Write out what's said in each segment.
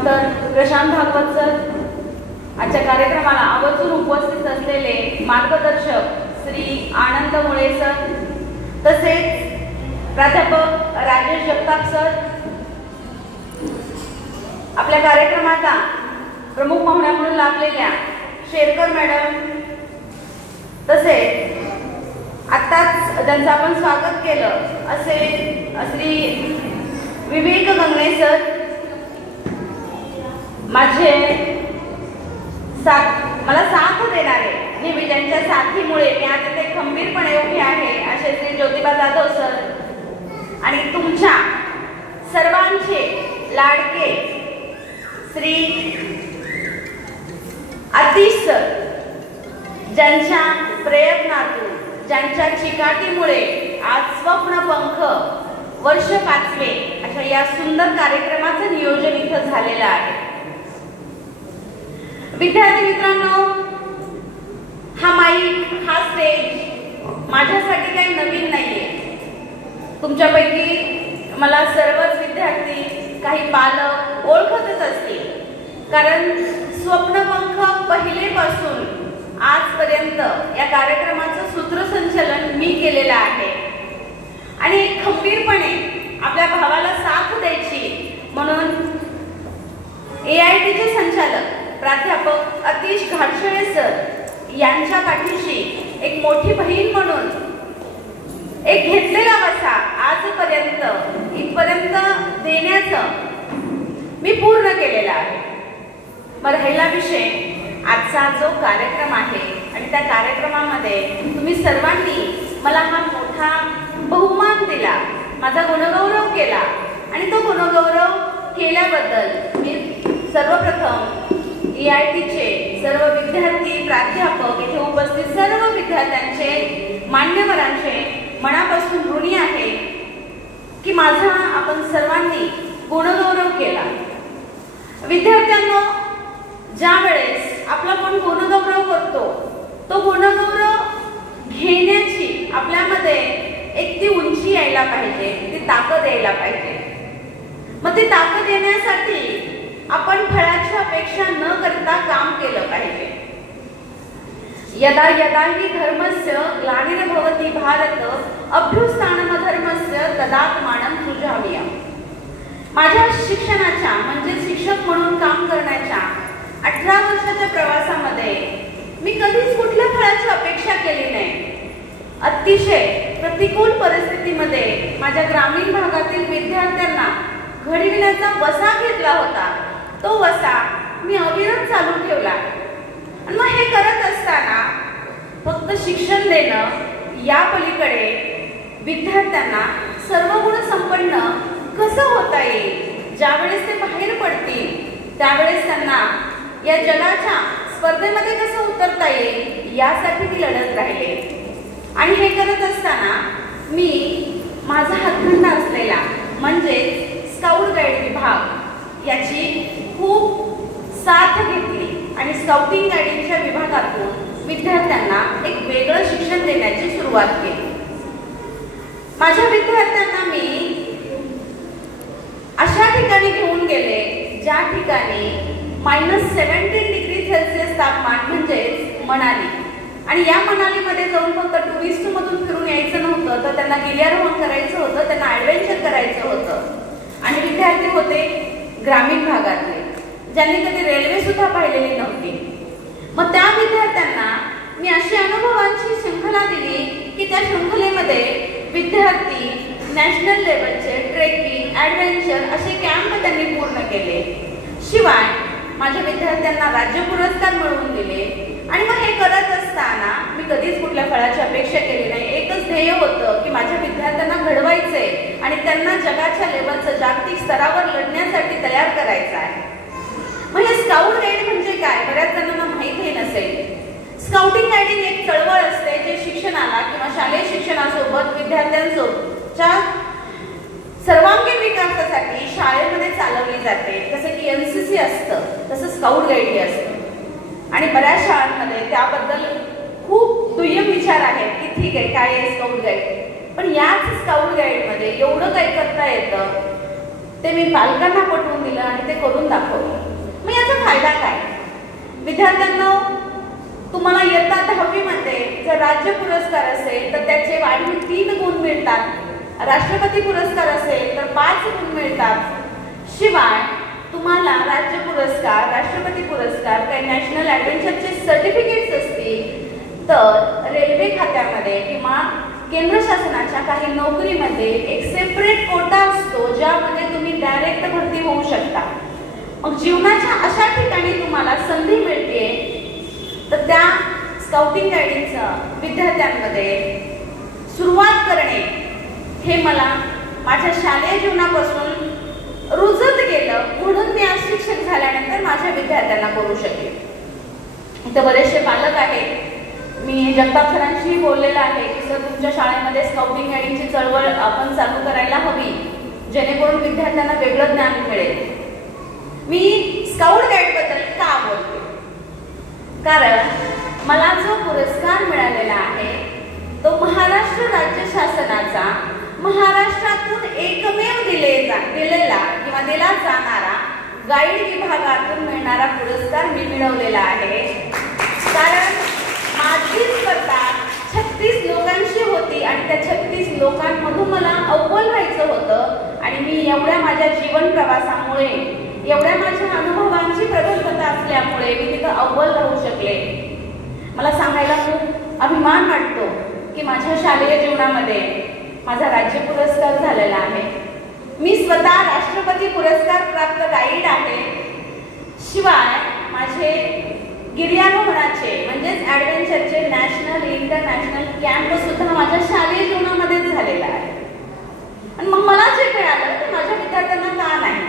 Doctor Prashant Bhagwat sir, आजच्या कार्यक्रमाला आवर्जून उपस्थित असलेले मार्गदर्शक श्री आनंद मुळे सर, तसेच प्राध्यापक राजेश जगताप सर, आपल्या कार्यक्रमाचा प्रमुख पाहुण्या म्हणून लाभलेल्या शेरकर मॅडम, तसेच आत्ताच ज्यांचं आपण स्वागत केलं असे श्री विवेक गंगणे सर, मला साथ देणारे नेहमी ज्यांच्या साथीमुळे मी आज इथे खंबीरपणे उभी आहे असे श्री ज्योतिबा जाधव सर, आणि तुमच्या सर्वांचे लाडके श्री आतिश सर, ज्यांच्या प्रयत्नातून ज्यांच्या चिकाटीमुळे आज स्वप्नपंख वर्ष 5वे अशा या सुंदर कार्यक्रमाचं नियोजन इथं झालेलं आहे। विद्यार्थी मित्रांनो, हा माईक, हा स्टेज माझ्यासाठी काही नवीन नाहीये। तुमच्यापैकी मला सर्वच विद्यार्थी, काही पालक ओळखतच असतील, कारण स्वप्नपंख पहिलेपासून आजपर्यंत या कार्यक्रमाचं सूत्रसंचालन मी केलेलं आहे आणि खंबीरपणे आपल्या भावाला साथ द्यायची म्हणून AITचे संचालक प्राध्यापक आतिश घाटशळे सर यांच्या पाठीशी एक मोठी बहीण म्हणून एक घेतलेला वसा आजपर्यंत इथपर्यंत देण्याचं मी पूर्ण केलेला आहे। मग राहिला विषय आजचा जो कार्यक्रम आहे आणि त्या कार्यक्रमामध्ये तुम्ही सर्वांनी मला हा मोठा बहुमान दिला, माझा गुणगौरव केला आणि तो गुणगौरव केल्याबद्दल मी सर्वप्रथम AITचे सर्व विद्यार्थी, प्राध्यापक, इथे उपस्थित सर्व विद्यार्थ्यांचे, मान्यवरांचे मनापासून ऋणी आहे की माझा आपण सर्वांनी गुणगौरव केला। विद्यार्थ्यांनो, ज्या वेळेस आपला कोण गुणगौरव करतो तो गुणगौरव घेण्याची आपल्यामध्ये एक ती उंची यायला पाहिजे, ती ताकद यायला पाहिजे। मग ती ताकद येण्यासाठी आपण फळाची अपेक्षा न करता काम केलं पाहिजे। यदा यदा हि धर्मस्य ग्लानिर्भवति भारत अभ्युत्थानमधर्मस्य तदात्मानं सृजाम्यहम्। माझ्या शिक्षणाच्या म्हणजे शिक्षक म्हणून काम करण्याच्या 18 वर्षाच्या प्रवासामध्ये मी कधीच कुठल्या फळाची अपेक्षा केली नाही। अतिशय प्रतिकूल परिस्थितीमध्ये माझ्या ग्रामीण भागातील विद्यार्थ्यांना घडविण्याचा वसा घेतला होता, तो वसा मी अविरत चालू ठेवला। आणि मग हे करत असताना फक्त शिक्षण देणं या पलीकडे विद्यार्थ्यांना सर्व गुण संपन्न कसं होता येईल, ज्यावेळेस ते बाहेर पडतील त्यावेळेस त्यांना या जगाच्या स्पर्धेमध्ये कसं उतरता येईल यासाठी ती लढत राहिले। आणि हे करत असताना मी माझा हातखंडा असलेला म्हणजे स्काउट गाईड विभाग याची खूप साथ घेतली आणि स्काउटिंग गाईडिंगच्या विभागातून विद्यार्थ्यांना एक वेगळं शिक्षण देण्याची सुरुवात केली। माझ्या विद्यार्थ्यांना मी अशा ठिकाणी घेऊन गेले ज्या ठिकाणी -17 डिग्री सेल्सिअस तापमान म्हणजेच मनाली, आणि या मनालीमध्ये जाऊन फक्त टुरिस्ट मधून फिरून यायचं नव्हतं, तर त्यांना गिर्यारोहण करायचं होतं, त्यांना ॲडव्हेंचर करायचं होतं। आणि विद्यार्थी होते ग्रामीण भागातले, ज्यांनी कधी रेल्वे सुद्धा पाहिलेली नव्हती। मग त्या विद्यार्थ्यांना मी अशी अनुभवांची शृंखला दिली की त्या शृंखलेमध्ये विद्यार्थी नॅशनल लेवलचे ट्रेकिंग, ॲडव्हेंचर असे कॅम्प त्यांनी पूर्ण केले। शिवाय माझ्या विद्यार्थ्यांना राज्य पुरस्कार मिळवून दिले। आणि मग हे करत असताना मी कधीच कुठल्या फळाची अपेक्षा केली नाही। एकच ध्येय होतं की माझ्या विद्यार्थ्यांना घडवायचे आणि त्यांना जगाच्या लेवलचं, जागतिक स्तरावर लढण्यासाठी तयार करायचं आहे। मग हे स्काउट गाईड म्हणजे काय, बऱ्याच जणांना माहिती नसेल। स्काउटिंग गाईडिंग एक चळवळ असते जे शिक्षणाला किंवा शालेय शिक्षणासोबत विद्यार्थ्यांच्या सर्वांगीण विकासासाठी शाळेमध्ये चालवली जाते। जसं की NCC असतं तसं स्काउट गाईड हे असतं, आणि बऱ्याच शाळांमध्ये त्याबद्दल खूप दुय्यम विचार आहेत की ठीक आहे, काय आहे स्काउट गाईड, पण याच स्काउट गाईडमध्ये एवढं काही करता येतं ते मी पालकांना पटवून दिलं आणि ते करून दाखवलं। फायदा काय? विद्यार्थ्यांना तुम्हाला इयत्ता 10वी मध्ये जर राज्य पुरस्कार असेल तर त्याचे वाढीव 3 गुण मिळतात, राष्ट्रपती पुरस्कार असेल तर 5 गुण मिळतात. शिवाय तुम्हाला राज्य पुरस्कार, राष्ट्रपती पुरस्कार, काही नॅशनल ॲडव्हेंचरचे सर्टिफिकेट्स असतील तर रेल्वे खात्यामध्ये किंवा केंद्र शासनाच्या काही नोकरीमध्ये एक सेपरेट कोटा असतो ज्यामध्ये तुम्ही डायरेक्ट भरती होऊ शकता. मग जीवनाच्या अशा ठिकाणी तुम्हाला संधी मिळते तर त्या स्काउटिंग गाईडिंगचं विद्यार्थ्यांमध्ये सुरुवात करणे हे मला माझ्या शालेय जीवनापासून रुजत गेलं, म्हणून मी आज शिक्षक झाल्यानंतर माझ्या विद्यार्थ्यांना करू शकेल. इथं बरेचसे पालक आहेत. मी जगताप सरांशी बोललेलं आहे की सर तुमच्या शाळेमध्ये स्काउटिंग गाईडिंगची चळवळ आपण चालू करायला हवी जेणेकरून विद्यार्थ्यांना वेगळं ज्ञान मिळेल. मी स्काउट गाईडबद्दल का बोलते? कारण मला जो पुरस्कार मिळालेला आहे तो महाराष्ट्र राज्य शासनाचा महाराष्ट्रातून एकमेव दिलेला किंवा दिला जाणारा गाईड विभागातून मिळणारा पुरस्कार मी मिळवलेला आहे. कारण माझी स्पर्धा 36 लोकांशी होती आणि त्या 36 लोकांमधून मला अव्वल व्हायचं होतं आणि मी एवढ्या माझ्या जीवन प्रवासामुळे, एवढ्या माझ्या अनुभवांची प्रगल्भता असल्यामुळे मी तिथं अव्वल राहू शकले. मला सांगायला खूप अभिमान वाटतो की माझ्या शालेय जीवनामध्ये माझा राज्य पुरस्कार झालेला आहे. मी स्वतः राष्ट्रपती पुरस्कार प्राप्त गाईड आहे. शिवाय माझे गिर्यारोहणाचे म्हणजेच ॲडव्हेंचरचे नॅशनल इंटरनॅशनल कॅम्प सुद्धा माझ्या शालेय जीवनामध्येच झालेला आहे. आणि मग मला जे कळालं की माझ्या विद्यार्थ्यांना का नाही,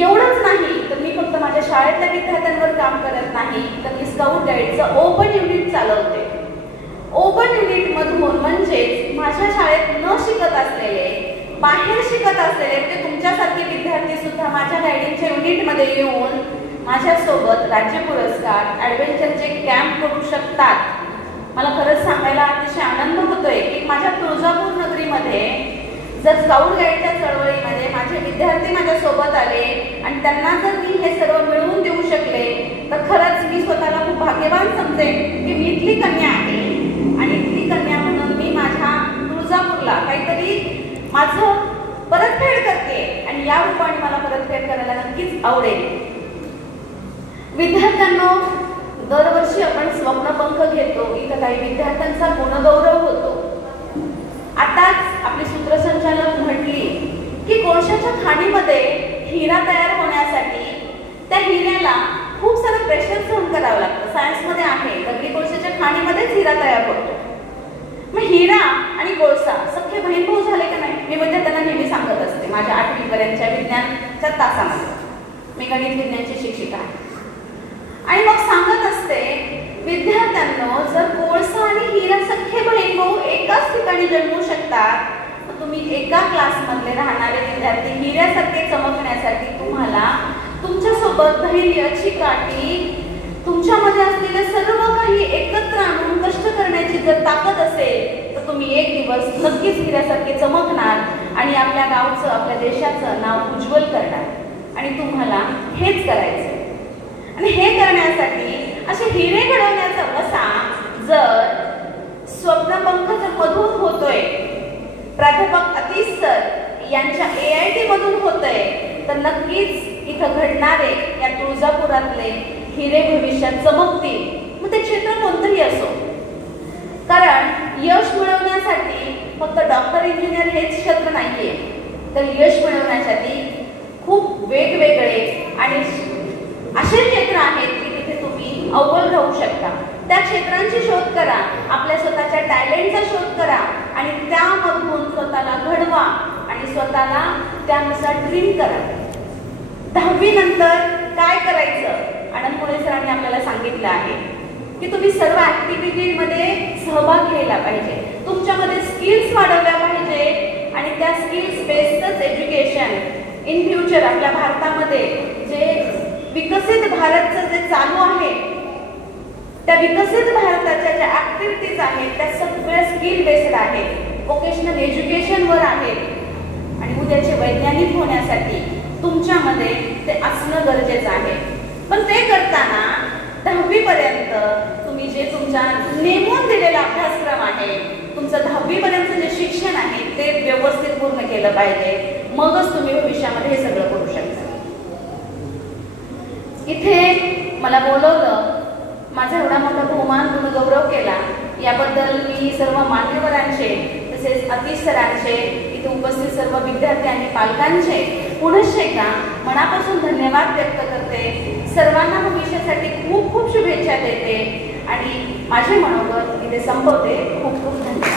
एवढंच नाही तर मी फक्त माझ्या शाळेतल्या विद्यार्थ्यांवर काम करत नाही तर मी स्काउट गाईडचं ओपन युनिट चालवते. ओपन युनिट मधून म्हणजेच माझ्या शाळेत न शिकत असलेले, बाहेर शिकत असलेले म्हणजे तुमच्यासारखे विद्यार्थी सुद्धा माझ्या गाईडिंगच्या युनिटमध्ये येऊन माझ्यासोबत राज्य पुरस्कार, ॲडव्हेंचरचे कॅम्प करू शकतात. मला खरंच सांगायला अतिशय आनंद होतोय की माझ्या तुळजापूर नगरीमध्ये जर स्काउट गाईडच्या चळवळीमध्ये माझे विद्यार्थी माझ्यासोबत आले आणि त्यांना जर मी हे सर्व मिळवून देऊ शकले तर खरंच मी स्वतःला खूप भाग्यवान समजेन की मी इथली कन्या आहे आणि इथली कन्या म्हणून मी माझ्या तुळजापूरला काहीतरी माझं परतफेड करते आणि या रूपाने मला परतफेड करायला नक्कीच आवडेल. विद्यार्थ्यांना दरवर्षी आपण स्वप्नपंख घेतो. इथं काही विद्यार्थ्यांचा गुणगौरव होतो. आताच आपली सूत्रसंचालक म्हटली की कोळशाच्या खाणीमध्ये हिरा तयार होण्यासाठी त्या हिऱ्याला खूप सारं प्रेशर सहन करावं लागतं. सायन्समध्ये आहे दगडी कोळशाच्या खाणीमध्येच हिरा तयार होतो. मग हिरा आणि कोळसा सख्खे बहीण भाऊ झाले का नाही? मी विद्यार्थ्यांना नेहमी सांगत असते माझ्या 8वी पर्यंतच्या विज्ञानच्या तासामध्ये. मी गणित विज्ञानची शिक्षिका आहे आणि मग सांगत असते विद्यार्थ्यांना जर कोळसा आणि हिरा सख्खे बहीण भाऊ एकाच ठिकाणी जन्मू शकतात तर तुम्ही एका क्लासमधले राहणारे विद्यार्थी हिऱ्यासारखे चमकण्यासाठी तुम्हाला तुमच्यासोबत धैर्य, चिकाटी, तुमच्यामध्ये असलेले सर्व काही एकत्र आणून कष्ट करण्याची जर ताकद असेल तर तुम्ही एक दिवस नक्कीच हिऱ्यासारखे चमकणार आणि आपल्या गावचं, आपल्या देशाचं नाव उज्ज्वल करणार. आणि तुम्हाला हेच करायचं. आणि हे करण्यासाठी असे हिरे घडवण्याचा वसा जर स्वप्नपंख जर मधून होतोय, प्राध्यापक अतिश सर यांच्या AIT मधून होतंय तर नक्कीच इथं घडणारे या तुळजापुरातले हिरे भविष्यात चमकतील. मग ते क्षेत्र कोणतंही असो. कारण यश मिळवण्यासाठी फक्त डॉक्टर, इंजिनियर हेच क्षेत्र नाहीये तर यश मिळवण्यासाठी खूप वेगवेगळे आणि असे क्षेत्र आहेत की तिथे तुम्ही अव्वल राहू शकता. त्या क्षेत्रांची शोध करा, आपल्या स्वतःच्या टॅलेंटचा शोध करा आणि त्यामधून स्वतःला घडवा आणि स्वतःला त्यानुसार ट्रेन करा. 10वी नंतर काय करायचं? आनंद पुणे सरांनी आपल्याला सांगितलं आहे की तुम्ही सर्व ऍक्टिव्हिटीमध्ये सहभाग घ्यायला पाहिजे. तुमच्यामध्ये स्किल्स वाढवल्या पाहिजे आणि त्या स्किल्स बेस्डच एज्युकेशन इन फ्युचर आपल्या भारतामध्ये जे विकसित भारतचं जे चालू आहे त्या विकसित भारताच्या ज्या ऍक्टिव्हिटीज आहेत त्या सगळ्या स्किल बेस्ड आहेत, व्होकेशनल एज्युकेशनवर आहेत आणि उद्याचे वैज्ञानिक होण्यासाठी तुमच्यामध्ये ते असणं गरजेचं आहे. पण ते करताना 10वी पर्यंत तुम्ही जे तुमच्या नेमून दिलेला अभ्यासक्रम आहे, तुमचं 10वी पर्यंतचं जे शिक्षण आहे ते व्यवस्थित पूर्ण केलं पाहिजे, मगच तुम्ही भविष्यामध्ये हे सगळं करू शकता. इथे मला बोलवलं, माझा एवढा मोठा बहुमान तुम्ही गौरव केला, याबद्दल मी सर्व मान्यवरांचे तसेच अतिश सरांचे, इथे उपस्थित सर्व विद्यार्थी आणि पालकांचे पुनश्च एकदा मनापासून धन्यवाद व्यक्त करते. सर्वांना भविष्यासाठी खूप खूप शुभेच्छा देते आणि माझे मनोगत इथे संपवते. खूप खूप धन्यवाद.